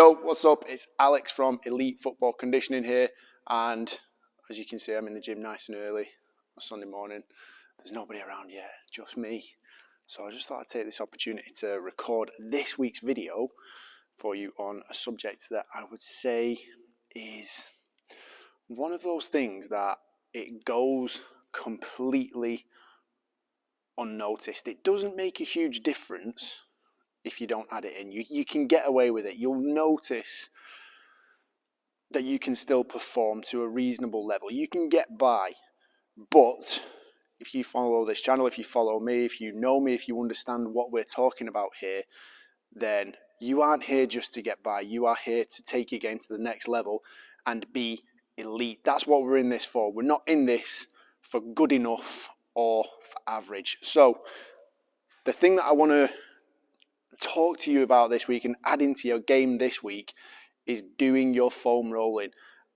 Yo, what's up? It's Alex from Elite Football Conditioning here, and as you can see, I'm in the gym nice and early on Sunday morning. There's nobody around yet, just me. So I just thought I'd take this opportunity to record this week's video for you on a subject that I would say is one of those things that it goes completely unnoticed. It doesn't make a huge difference if you don't add it in. You can get away with it. You'll notice that you can still perform to a reasonable level. You can get by. But if you follow this channel, if you follow me, if you know me, if you understand what we're talking about here, then you aren't here just to get by. You are here to take your game to the next level and be elite. That's what we're in this for. We're not in this for good enough or for average. So the thing that I want to talk to you about this week and add into your game this week is doing your foam rolling.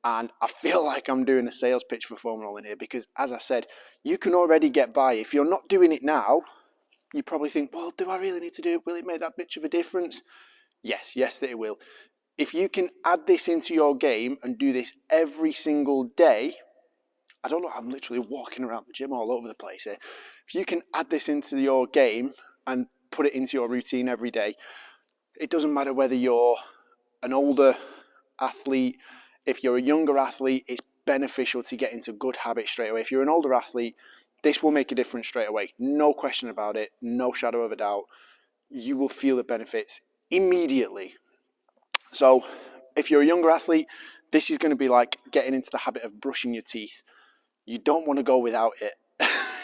And I feel like I'm doing a sales pitch for foam rolling here because, as I said, you can already get by. If you're not doing it now, you probably think, well, do I really need to do it? Will it make that much of a difference? Yes, it will. If you can add this into your game and do this every single day, I don't know, I'm literally walking around the gym all over the place here. If you can add this into your game and put it into your routine every day, it doesn't matter whether you're an older athlete. If you're a younger athlete, it's beneficial to get into good habits straight away. If you're an older athlete, this will make a difference straight away. No question about it, no shadow of a doubt. You will feel the benefits immediately. So if you're a younger athlete, this is going to be like getting into the habit of brushing your teeth. You don't want to go without it.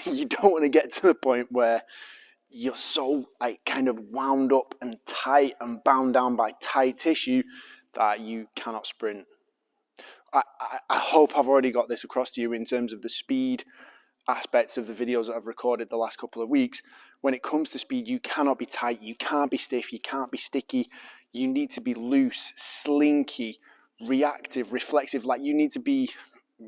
You don't want to get to the point where you're so kind of wound up and tight and bound down by tight tissue that you cannot sprint. I hope I've already got this across to you in terms of the speed aspects of the videos that I've recorded the last couple of weeks. When it comes to speed, you cannot be tight, you can't be stiff, you can't be sticky. You need to be loose, slinky, reactive, reflexive. Like, you need to be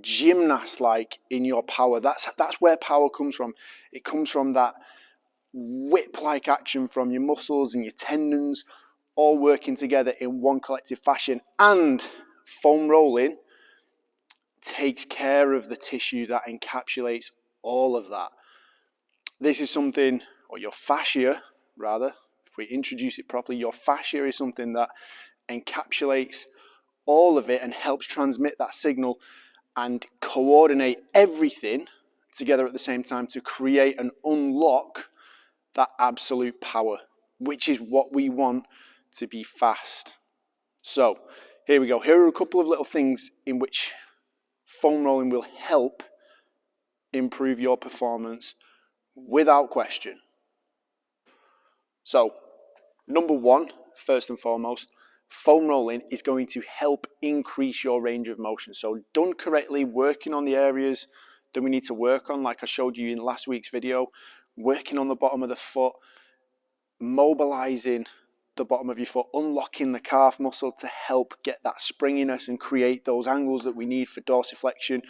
gymnast-like in your power. That's where power comes from. It comes from that whip-like action from your muscles and your tendons all working together in one collective fashion. And foam rolling takes care of the tissue that encapsulates all of that. This is something, or your fascia rather, if we introduce it properly, your fascia is something that encapsulates all of it and helps transmit that signal and coordinate everything together at the same time to create and unlock that absolute power, which is what we want to be fast. So here we go. Here are a couple of little things in which foam rolling will help improve your performance without question. So number one, first and foremost, foam rolling is going to help increase your range of motion. So done correctly, working on the areas that we need to work on, like I showed you in last week's video, working on the bottom of the foot, mobilizing the bottom of your foot, unlocking the calf muscle to help get that springiness and create those angles that we need for dorsiflexion,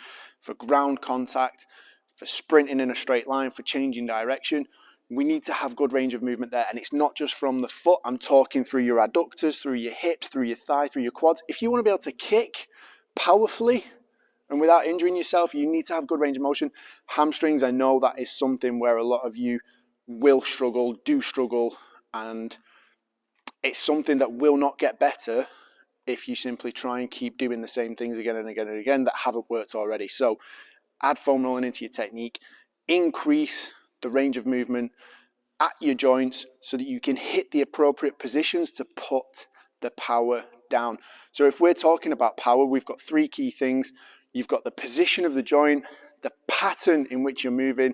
for ground contact, for sprinting in a straight line, for changing direction. We need to have good range of movement there. And it's not just from the foot. I'm talking through your adductors, through your hips, through your thigh, through your quads. If you want to be able to kick powerfully and without injuring yourself, you need to have good range of motion. Hamstrings, I know that is something where a lot of you will struggle, do struggle, and it's something that will not get better if you simply try and keep doing the same things again and again and again that haven't worked already. So add foam rolling into your technique, increase the range of movement at your joints so that you can hit the appropriate positions to put the power down. So if we're talking about power, we've got three key things. You've got the position of the joint, the pattern in which you're moving,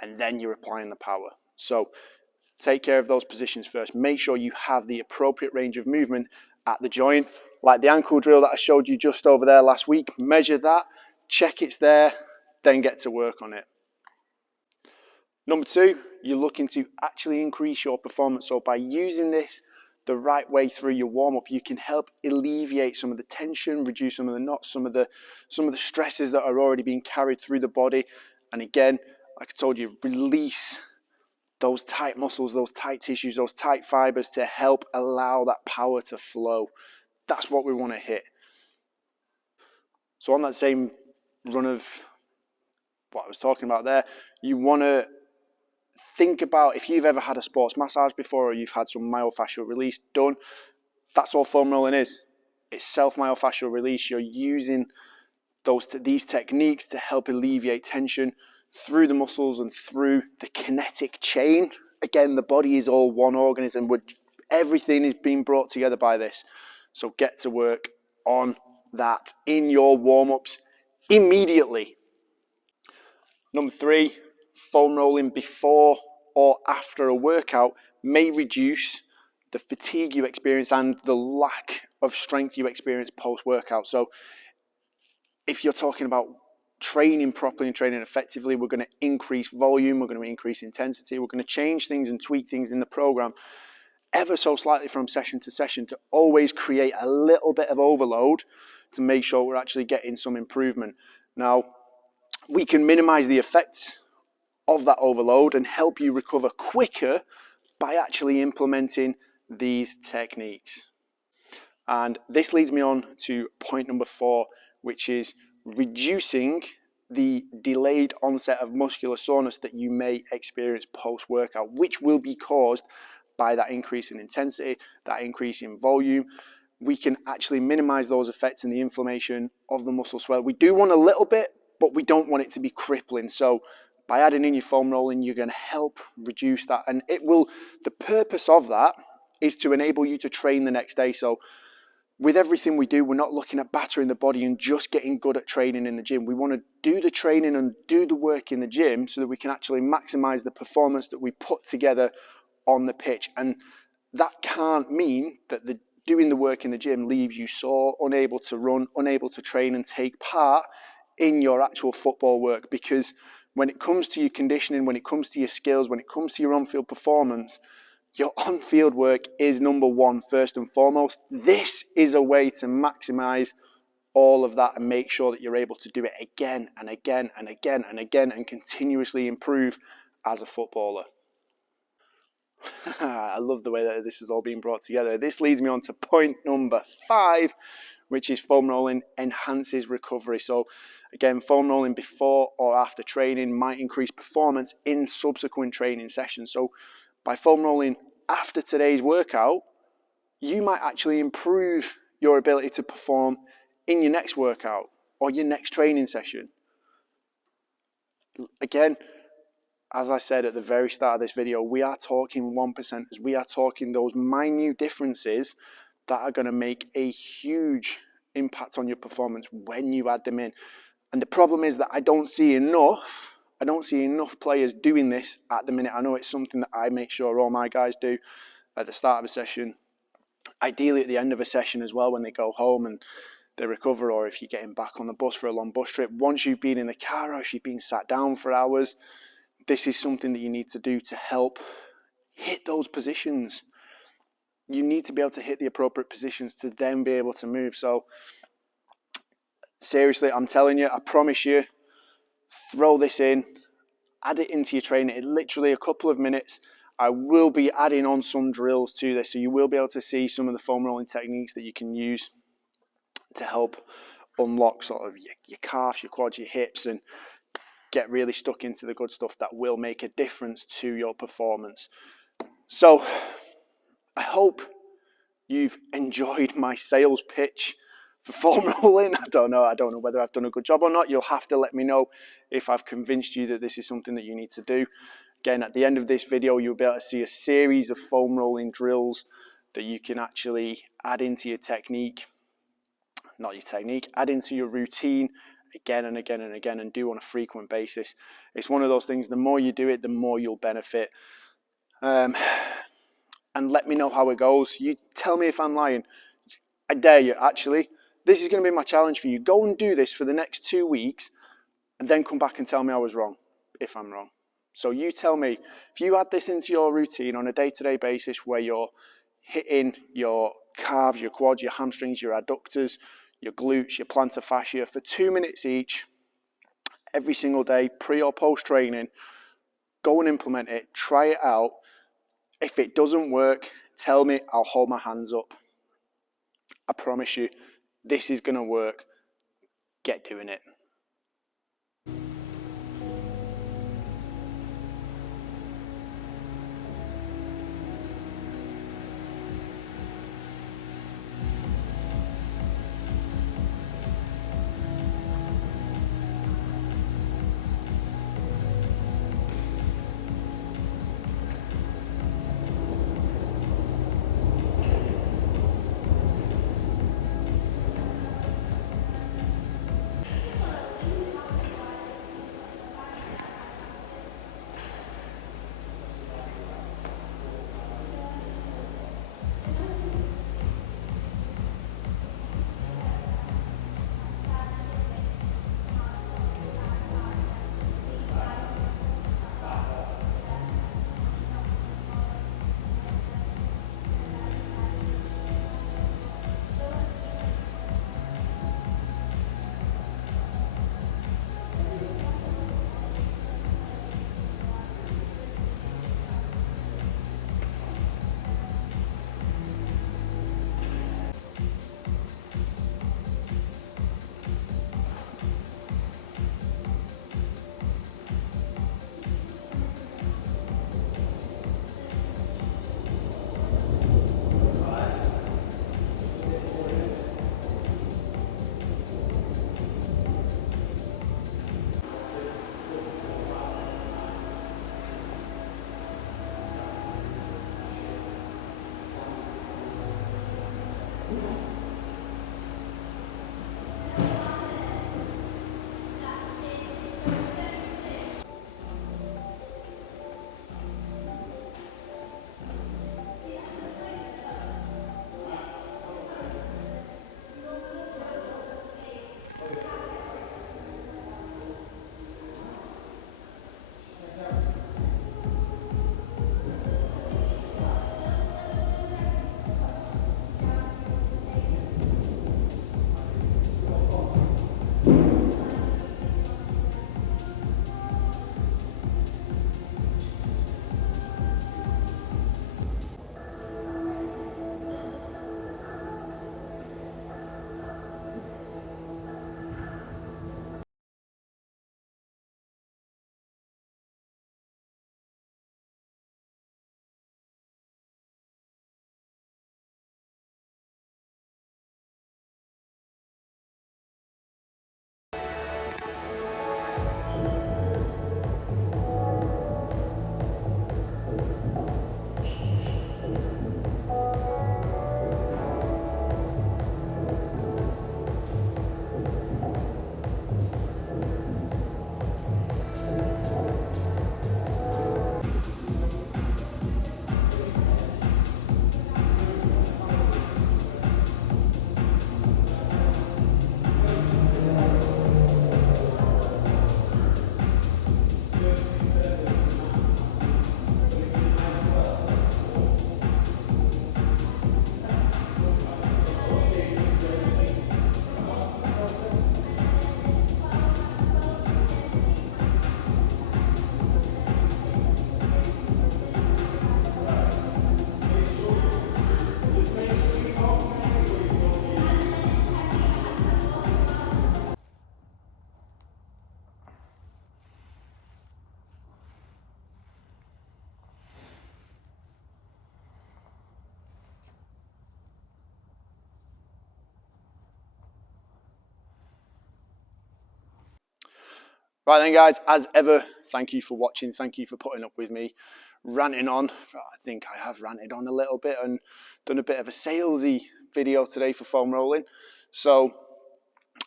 and then you're applying the power. So take care of those positions first. Make sure you have the appropriate range of movement at the joint. Like the ankle drill that I showed you just over there last week, measure that, check it's there, then get to work on it. Number two, you're looking to actually increase your performance. So by using this the right way through your warm-up, you can help alleviate some of the tension, reduce some of the knots, some of the stresses that are already being carried through the body. And again, like I told you, release those tight muscles, those tight tissues, those tight fibers to help allow that power to flow. That's what we want to hit. So on that same run of what I was talking about there, you want to think about if you've ever had a sports massage before or you've had some myofascial release done, that's all foam rolling is. It's self-myofascial release. You're using these techniques to help alleviate tension through the muscles and through the kinetic chain. Again, the body is all one organism. Everything is being brought together by this. So get to work on that in your warm-ups immediately. Number 3, foam rolling before or after a workout may reduce the fatigue you experience and the lack of strength you experience post-workout. So if you're talking about training properly and training effectively, we're going to increase volume, we're going to increase intensity, we're going to change things and tweak things in the program ever so slightly from session to session to always create a little bit of overload to make sure we're actually getting some improvement. Now, we can minimize the effects of that overload and help you recover quicker by actually implementing these techniques. And this leads me on to point number 4, which is reducing the delayed onset of muscular soreness that you may experience post-workout, which will be caused by that increase in intensity, that increase in volume. We can actually minimize those effects and the inflammation of the muscle swell. We do want a little bit, but we don't want it to be crippling. So by adding in your foam rolling, you're going to help reduce that. And the purpose of that is to enable you to train the next day. So with everything we do, we're not looking at battering the body and just getting good at training in the gym. We want to do the training and do the work in the gym so that we can actually maximize the performance that we put together on the pitch. And that can't mean that doing the work in the gym leaves you sore, unable to run, unable to train and take part in your actual football work. Because when it comes to your conditioning, when it comes to your skills, when it comes to your on-field performance, your on-field work is number 1 first and foremost. This is a way to maximize all of that and make sure that you're able to do it again and again and again and again and continuously improve as a footballer. I love the way that this is all being brought together. This leads me on to point number 5, which is foam rolling enhances recovery. So again, foam rolling before or after training might increase performance in subsequent training sessions. So by foam rolling after today's workout, you might actually improve your ability to perform in your next workout or your next training session. Again, as I said at the very start of this video, we are talking 1%ers. We are talking those minute differences that are going to make a huge impact on your performance when you add them in. And the problem is that I don't see enough players doing this at the minute. I know it's something that I make sure all my guys do at the start of a session, ideally at the end of a session as well when they go home and they recover, or if you're getting back on the bus for a long bus trip. Once you've been in the car or if you've been sat down for hours, this is something that you need to do to help hit those positions. You need to be able to hit the appropriate positions to then be able to move. So seriously, I'm telling you, I promise you, throw this in, add it into your training in literally a couple of minutes. I will be adding on some drills to this, so you will be able to see some of the foam rolling techniques that you can use to help unlock sort of your calves, your quads, your hips, and get really stuck into the good stuff that will make a difference to your performance. So I hope you've enjoyed my sales pitch for foam rolling. I don't know whether I've done a good job or not. You'll have to let me know if I've convinced you that this is something that you need to do. Again, at the end of this video, you'll be able to see a series of foam rolling drills that you can actually add into your technique, add into your routine again and again and again, and do on a frequent basis. It's one of those things, the more you do it, the more you'll benefit. And let me know how it goes. You tell me if I'm lying. I dare you, actually. This is going to be my challenge for you. Go and do this for the next 2 weeks and then come back and tell me I was wrong, if I'm wrong. So you tell me, if you add this into your routine on a day-to-day basis where you're hitting your calves, your quads, your hamstrings, your adductors, your glutes, your plantar fascia for 2 minutes each, every single day, pre or post training, go and implement it, try it out. If it doesn't work, tell me, I'll hold my hands up. I promise you, this is going to work. Get doing it. Right then, guys, as ever, thank you for watching. Thank you for putting up with me ranting on. I think I have ranted on a little bit and done a bit of a salesy video today for foam rolling. So,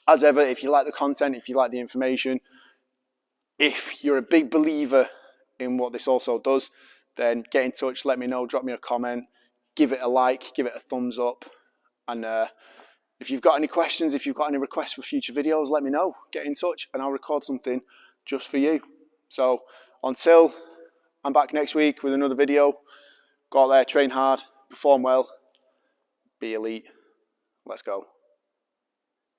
as ever, if you like the content, if you like the information, if you're a big believer in what this also does, then get in touch, let me know, drop me a comment, give it a like, give it a thumbs up. And if you've got any questions, if you've got any requests for future videos, let me know. Get in touch and I'll record something just for you. So until I'm back next week with another video, go out there, train hard, perform well, be elite. Let's go.